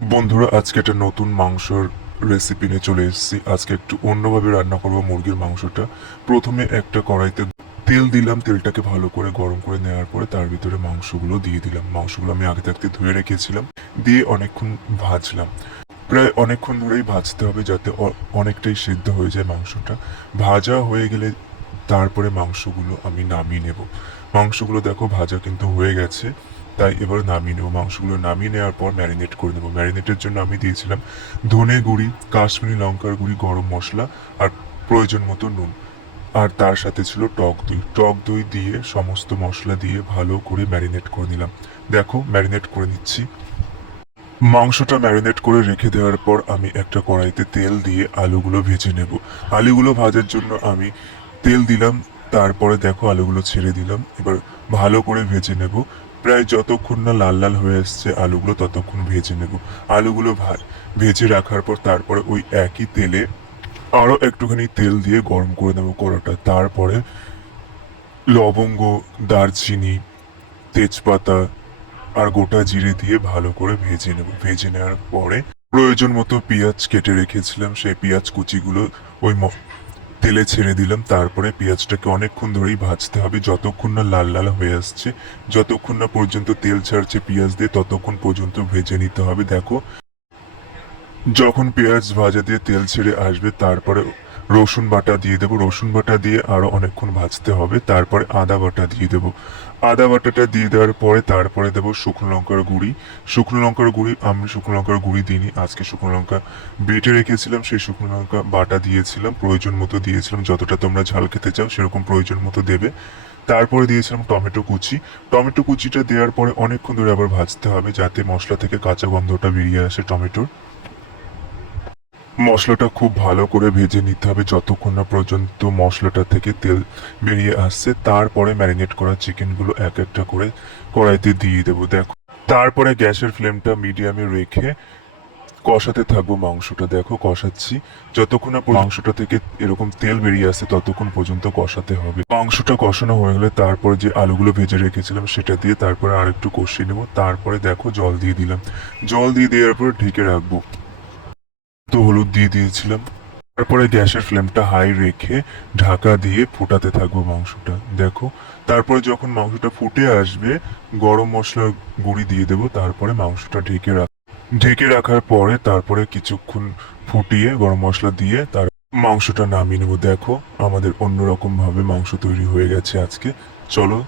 বন্ধুরা, আজকে একটা নতুন মাংসর রেসিপি নিয়ে চলে এসেছি। আজকে একটু অন্যভাবে রান্না করবো মুরগির মাংসটা। প্রথমে একটা কড়াইতে তেল দিলাম, তেলটাকে ভালো করে গরম করে নেওয়ার পরে তার ভিতরে মাংসগুলো দিয়ে দিলাম। মাংসগুলো আমি আগে থাকতে ধুয়ে রেখেছিলাম, দিয়ে অনেকক্ষণ ভাজলাম। প্রায় অনেকক্ষণ ধরেই ভাজতে হবে যাতে অনেকটাই সিদ্ধ হয়ে যায় মাংসটা। ভাজা হয়ে গেলে তারপরে মাংসগুলো আমি নামিয়ে নেব। মাংসগুলো দেখো ভাজা কিন্তু হয়ে গেছে, তাই এবার নামিয়ে নেবো। মাংসগুলো নামিয়ে নেওয়ার পর ম্যারিনেট করে নেবো। ম্যারিনেটের জন্য আমি দিয়েছিলাম ধনে গুঁড়ি, কাশ্মীরি লঙ্কার গুঁড়ি, গরম মশলা আর প্রয়োজন মতো নুন। আর তার সাথে ছিল টক দই। টক দই দিয়ে সমস্ত মশলা দিয়ে ভালো করে ম্যারিনেট করে নিলাম। দেখো ম্যারিনেট করে নিচ্ছি। মাংসটা ম্যারিনেট করে রেখে দেওয়ার পর আমি একটা কড়াইতে তেল দিয়ে আলুগুলো ভেজে নেব। আলুগুলো ভাজার জন্য আমি তেল দিলাম, তারপরে দেখো আলুগুলো ছেড়ে দিলাম। এবার ভালো করে ভেজে নেব। প্রায় যতক্ষণ না লাল লাল হয়ে আসছে আলুগুলো ততক্ষণ ভেজে নেব। আলুগুলো ভেজে রাখার পর তারপরে ওই একই তেলে আরও একটুখানি তেল দিয়ে গরম করে নেব কড়াটা। তারপরে লবঙ্গ, দারচিনি, তেজপাতা আর গোটা জিরে দিয়ে ভালো করে ভেজে নেব। ভেজে নেওয়ার পরে প্রয়োজন মতো পেঁয়াজ কেটে রেখেছিলাম, সেই পেঁয়াজ কুচিগুলো ওই তেলে ছেড়ে দিলাম। তারপরে পেঁয়াজটাকে অনেকক্ষণ ধরেই ভাজতে হবে, যতক্ষণ না লাল লাল হয়ে আসছে, যতক্ষণ না পর্যন্ত তেল ছাড়ছে পেঁয়াজ দিয়ে ততক্ষণ পর্যন্ত ভেজে নিতে হবে। দেখো যখন পেঁয়াজ ভাজা দিয়ে তেল ছেড়ে আসবে তারপরে রসুন বাটা দিয়ে দেবো। রসুন বাটা দিয়ে আরো অনেকক্ষণ ভাজতে হবে। তারপরে আদা বাটা দিয়ে দেবো। আদা বাটাটা দিয়ে দেওয়ার পরে তারপরে দেবো শুকনো লঙ্কার গুঁড়ি। শুকনো লঙ্কার গুঁড়ি আমি শুকনো লঙ্কার গুঁড়ি দিইনি, আজকে শুকনো লঙ্কা বেটে রেখেছিলাম, সেই শুকনো লঙ্কা বাটা দিয়েছিলাম। প্রয়োজন মতো দিয়েছিলাম, যতটা তোমরা ঝাল খেতে চাও সেরকম প্রয়োজন মতো দেবে। তারপরে দিয়েছিলাম টমেটো কুচি। টমেটো কুচিটা দেওয়ার পরে অনেকক্ষণ ধরে আবার ভাজতে হবে যাতে মশলা থেকে কাঁচা গন্ধটা বেরিয়ে আসে টমেটোর। মশলাটা খুব ভালো করে ভেজে নিতে হবে যতক্ষণ না পর্যন্ত মশলাটা থেকে তেল বেরিয়ে আসছে। তারপরে ম্যারিনেট করা চিকেনগুলো এক একটা করে কড়াইতে দিয়ে দেবো। দেখো তারপরে গ্যাসের ফ্লেমটা মিডিয়ামে রেখে কষাতে থাকবো মাংসটা। দেখো কষাচ্ছি, যতক্ষণ না মাংসটা থেকে এরকম তেল বেরিয়ে আসছে ততক্ষণ পর্যন্ত কষাতে হবে। মাংসটা কষানো হয়ে গেলে তারপরে যে আলুগুলো ভেজে রেখেছিলাম সেটা দিয়ে তারপরে আর একটু কষিয়ে নেবো। তারপরে দেখো জল দিয়ে দিলাম। জল দিয়ে দেওয়ার পর ঢেকে রাখবো। তো হলুদ দিয়ে দিয়েছিলাম। তারপরে গ্যাসের ফ্লেমটা হাই রেখে ঢাকা দিয়ে ফোটাতে থাকবো মাংসটা। দেখো তারপরে যখন মাংসটা ফুটে আসবে গরম মশলার গুঁড়ি দিয়ে দেবো। তারপরে মাংসটা ঢেকে রাখার পরে তারপরে কিছুক্ষণ ফুটিয়ে গরম মশলা দিয়ে তার মাংসটা নামিয়ে নেবো। দেখো আমাদের অন্যরকম ভাবে মাংস তৈরি হয়ে গেছে আজকে। চলো